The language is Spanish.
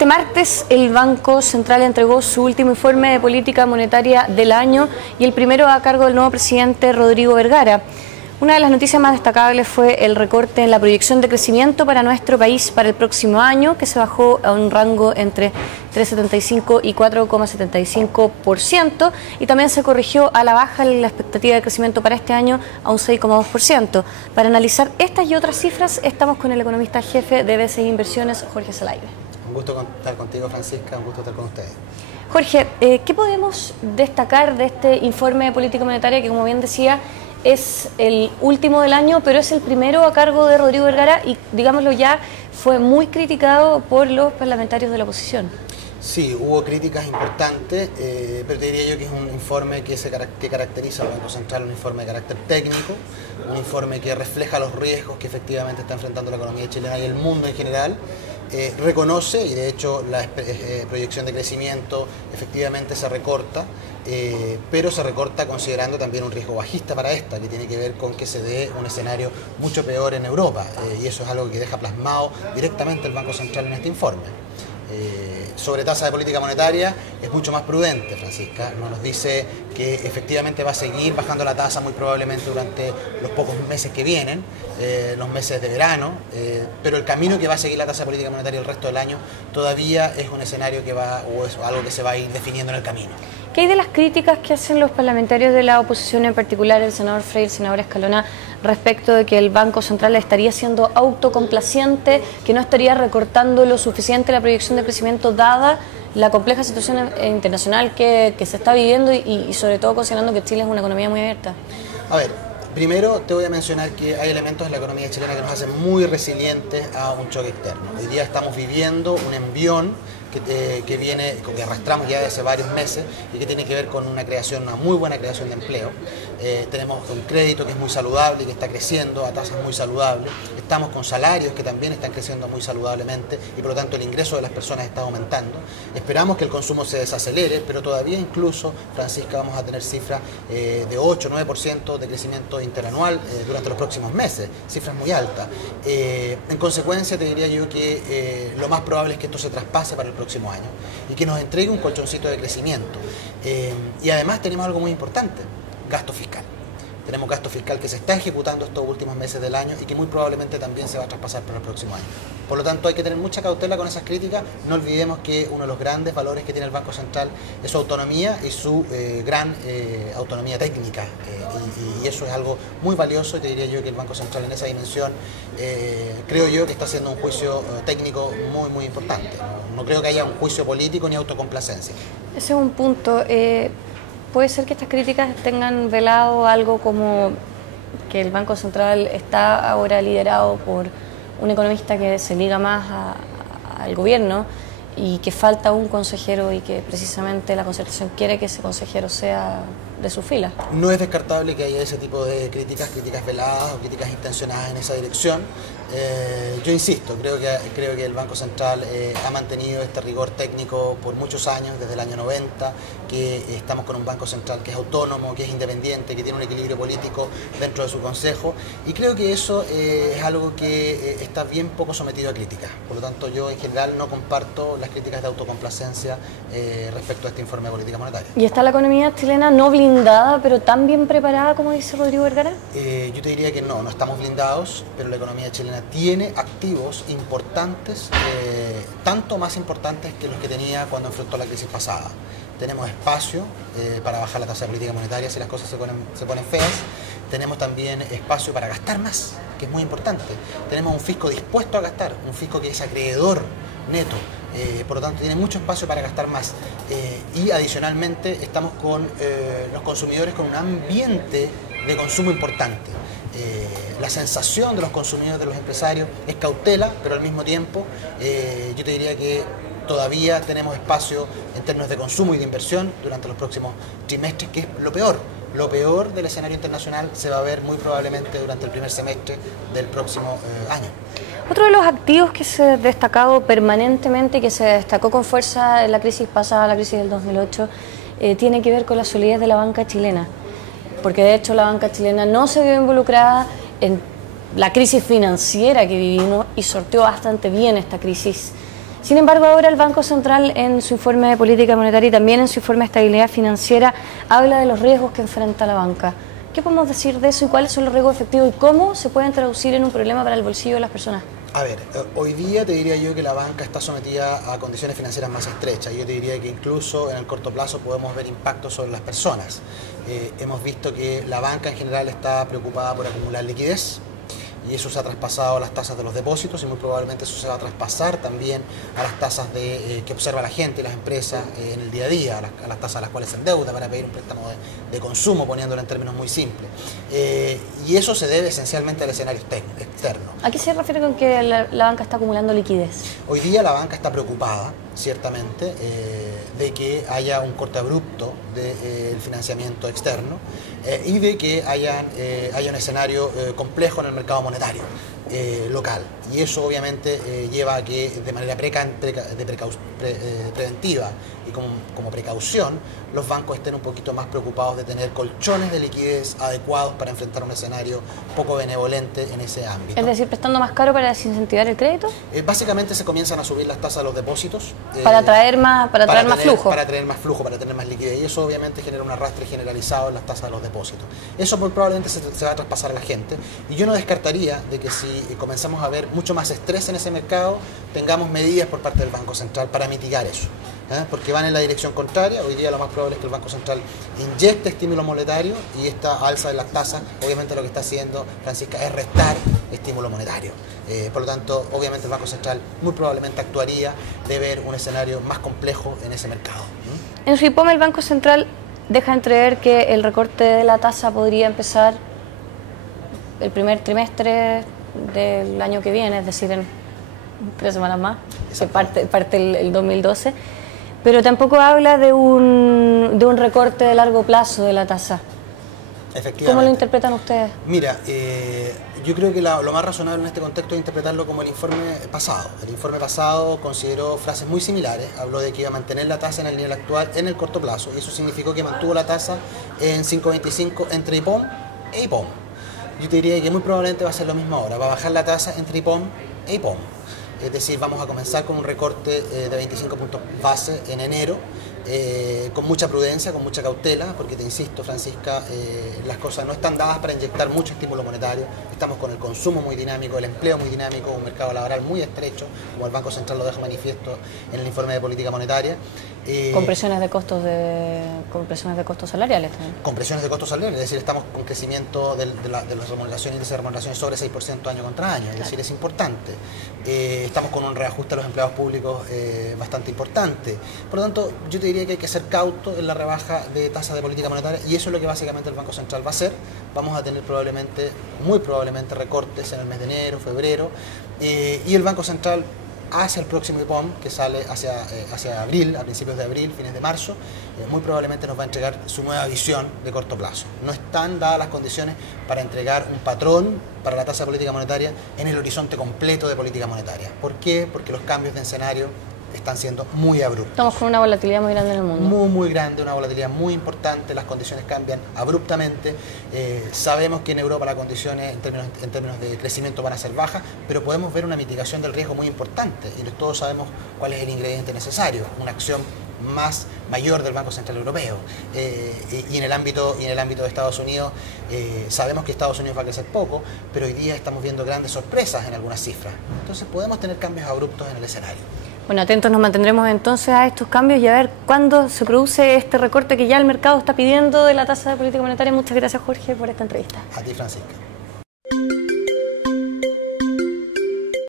Este martes el Banco Central entregó su último informe de política monetaria del año y el primero a cargo del nuevo presidente Rodrigo Vergara. Una de las noticias más destacables fue el recorte en la proyección de crecimiento para nuestro país para el próximo año, que se bajó a un rango entre 3,75 y 4,75%, y también se corrigió a la baja la expectativa de crecimiento para este año a un 6,2%. Para analizar estas y otras cifras estamos con el economista jefe de BCI Inversiones, Jorge Zelaya. Un gusto estar contigo, Francisca, un gusto estar con ustedes. Jorge, ¿qué podemos destacar de este informe de política monetaria que, como bien decía, es el último del año, pero es el primero a cargo de Rodrigo Vergara y, digámoslo ya, fue muy criticado por los parlamentarios de la oposición? Sí, hubo críticas importantes, pero te diría yo que es un informe que caracteriza al Banco Central, un informe de carácter técnico, un informe que refleja los riesgos que efectivamente está enfrentando la economía chilena y el mundo en general. Reconoce, y de hecho la proyección de crecimiento efectivamente se recorta, pero se recorta considerando también un riesgo bajista para esta, que tiene que ver con que se dé un escenario mucho peor en Europa, y eso es algo que deja plasmado directamente el Banco Central en este informe. Sobre tasa de política monetaria es mucho más prudente, Francisca, nos dice que efectivamente va a seguir bajando la tasa muy probablemente durante los pocos meses que vienen, los meses de verano, pero el camino que va a seguir la tasa de política monetaria el resto del año todavía es un escenario que va, o es algo que se va a ir definiendo en el camino. ¿Qué hay de las críticas que hacen los parlamentarios de la oposición, en particular el senador Frey y el senador Escalona, respecto de que el Banco Central estaría siendo autocomplaciente, que no estaría recortando lo suficiente la proyección de crecimiento dada la compleja situación internacional que se está viviendo y sobre todo considerando que Chile es una economía muy abierta? A ver, primero te voy a mencionar que hay elementos en la economía chilena que nos hacen muy resilientes a un choque externo. Hoy día estamos viviendo un envión que arrastramos ya desde hace varios meses y que tiene que ver con una muy buena creación de empleo. Tenemos un crédito que es muy saludable y que está creciendo a tasas muy saludables. Estamos con salarios que también están creciendo muy saludablemente y por lo tanto el ingreso de las personas está aumentando. Esperamos que el consumo se desacelere, pero todavía incluso, Francisca, vamos a tener cifras de 8-9% de crecimiento interanual durante los próximos meses, cifras muy altas. En consecuencia, te diría yo que lo más probable es que esto se traspase para el próximo año y que nos entregue un colchoncito de crecimiento. Y además tenemos algo muy importante: gasto fiscal. Tenemos gasto fiscal que se está ejecutando estos últimos meses del año y que muy probablemente también se va a traspasar para el próximo año. Por lo tanto, hay que tener mucha cautela con esas críticas. No olvidemos que uno de los grandes valores que tiene el Banco Central es su autonomía y su gran autonomía técnica. Y eso es algo muy valioso, y te diría yo que el Banco Central en esa dimensión creo yo que está haciendo un juicio técnico muy importante. No creo que haya un juicio político ni autocomplacencia. Ese es un punto. ¿Puede ser que estas críticas tengan velado algo como que el Banco Central está ahora liderado por un economista que se liga más al gobierno y que falta un consejero y que precisamente la Concertación quiere que ese consejero sea de su fila? No es descartable que haya ese tipo de críticas veladas o críticas intencionadas en esa dirección. Yo insisto, creo que el Banco Central ha mantenido este rigor técnico por muchos años, desde el año 90, que estamos con un Banco Central que es autónomo, que es independiente, que tiene un equilibrio político dentro de su consejo, y creo que eso es algo que está bien poco sometido a críticas. Por lo tanto, yo en general no comparto las críticas de autocomplacencia respecto a este informe de política monetaria. ¿Y está la economía chilena no blindada, pero tan bien preparada como dice Rodrigo Vergara? Yo te diría que no estamos blindados, pero la economía chilena tiene activos importantes, tanto más importantes que los que tenía cuando enfrentó la crisis pasada. Tenemos espacio para bajar la tasa de política monetaria si las cosas se ponen feas. Tenemos también espacio para gastar más, que es muy importante. Tenemos un fisco dispuesto a gastar, un fisco que es acreedor neto. Por lo tanto, tiene mucho espacio para gastar más. Y adicionalmente estamos con los consumidores con un ambiente de consumo importante. La sensación de los consumidores, de los empresarios, es cautela, pero al mismo tiempo yo te diría que todavía tenemos espacio en términos de consumo y de inversión durante los próximos trimestres, que es lo peor. Lo peor del escenario internacional se va a ver muy probablemente durante el primer semestre del próximo año. Otro de los activos que se ha destacado permanentemente y que se destacó con fuerza en la crisis pasada, la crisis del 2008, tiene que ver con la solidez de la banca chilena. Porque de hecho la banca chilena no se vio involucrada en la crisis financiera que vivimos y sorteó bastante bien esta crisis Sin embargo, ahora el Banco Central en su informe de política monetaria y también en su informe de estabilidad financiera habla de los riesgos que enfrenta la banca. ¿Qué podemos decir de eso y cuáles son los riesgos efectivos y cómo se pueden traducir en un problema para el bolsillo de las personas? A ver, hoy día te diría yo que la banca está sometida a condiciones financieras más estrechas. Yo te diría que incluso en el corto plazo podemos ver impactos sobre las personas. Hemos visto que la banca en general está preocupada por acumular liquidez y eso se ha traspasado a las tasas de los depósitos y muy probablemente eso se va a traspasar también a las tasas que observa la gente y las empresas en el día a día, a las tasas a las cuales se endeuda para pedir un préstamo de consumo, poniéndolo en términos muy simples. Y eso se debe esencialmente al escenario externo. ¿A qué se refiere con que la banca está acumulando liquidez? Hoy día la banca está preocupada, ciertamente, de que haya un corte abrupto del financiamiento externo y de que haya un escenario complejo en el mercado monetario local. Y eso obviamente lleva a que de manera preventiva y como precaución los bancos estén un poquito más preocupados de tener colchones de liquidez adecuados para enfrentar un escenario poco benevolente en ese ámbito. Es decir, prestando más caro para desincentivar el crédito. Básicamente se comienzan a subir las tasas de los depósitos. Para traer más flujo. Para tener más flujo, para tener más liquidez. Y eso obviamente genera un arrastre generalizado en las tasas de los depósitos. Eso probablemente se va a traspasar a la gente. Y yo no descartaría de que si comenzamos a ver mucho más estrés en ese mercado, tengamos medidas por parte del Banco Central para mitigar eso. Porque van en la dirección contraria. Hoy día lo más probable es que el Banco Central inyecte estímulo monetario y esta alza de las tasas, obviamente lo que está haciendo, Francisca, es restar estímulo monetario. Por lo tanto, obviamente el Banco Central muy probablemente actuaría de ver un escenario más complejo en ese mercado. En su IPOM el Banco Central deja entrever que el recorte de la tasa podría empezar el primer trimestre del año que viene, es decir, en 3 semanas más, que parte el 2012. Pero tampoco habla de un recorte de largo plazo de la tasa. Efectivamente. ¿Cómo lo interpretan ustedes? Mira, yo creo que lo más razonable en este contexto es interpretarlo como el informe pasado. El informe pasado consideró frases muy similares. Habló de que iba a mantener la tasa en el nivel actual en el corto plazo. Y eso significó que mantuvo la tasa en 5.25 entre IPOM e IPOM. Yo te diría que muy probablemente va a ser lo mismo ahora. Va a bajar la tasa entre IPOM e IPOM. Es decir, vamos a comenzar con un recorte de 25 puntos base en enero, con mucha prudencia, con mucha cautela, porque te insisto, Francisca, las cosas no están dadas para inyectar mucho estímulo monetario. Estamos con el consumo muy dinámico, el empleo muy dinámico, un mercado laboral muy estrecho, como el Banco Central lo deja manifiesto en el informe de política monetaria. Con presiones de costos salariales también. Con presiones de costos salariales, es decir, estamos con crecimiento de las remuneraciones, índice de remuneraciones sobre 6% año contra año, es decir, es importante. Estamos con un reajuste a los empleados públicos bastante importante. Por lo tanto, yo te diría que hay que ser cauto en la rebaja de tasas de política monetaria y eso es lo que básicamente el Banco Central va a hacer. Vamos a tener muy probablemente recortes en el mes de enero, febrero y el Banco Central hacia el próximo IPOM, que sale hacia abril, a principios de abril, fines de marzo, muy probablemente nos va a entregar su nueva visión de corto plazo. No están dadas las condiciones para entregar un patrón para la tasa de política monetaria en el horizonte completo de política monetaria. ¿Por qué? Porque los cambios de escenario están siendo muy abruptos. Estamos con una volatilidad muy grande en el mundo. Muy grande, una volatilidad muy importante, las condiciones cambian abruptamente. Sabemos que en Europa las condiciones en términos de crecimiento van a ser bajas, pero podemos ver una mitigación del riesgo muy importante y todos sabemos cuál es el ingrediente necesario, una acción mayor del Banco Central Europeo. Y en el ámbito de Estados Unidos, sabemos que Estados Unidos va a crecer poco, pero hoy día estamos viendo grandes sorpresas en algunas cifras. Entonces podemos tener cambios abruptos en el escenario. Bueno, atentos nos mantendremos entonces a estos cambios y a ver cuándo se produce este recorte que ya el mercado está pidiendo de la tasa de política monetaria. Muchas gracias, Jorge, por esta entrevista. A ti, Francisca.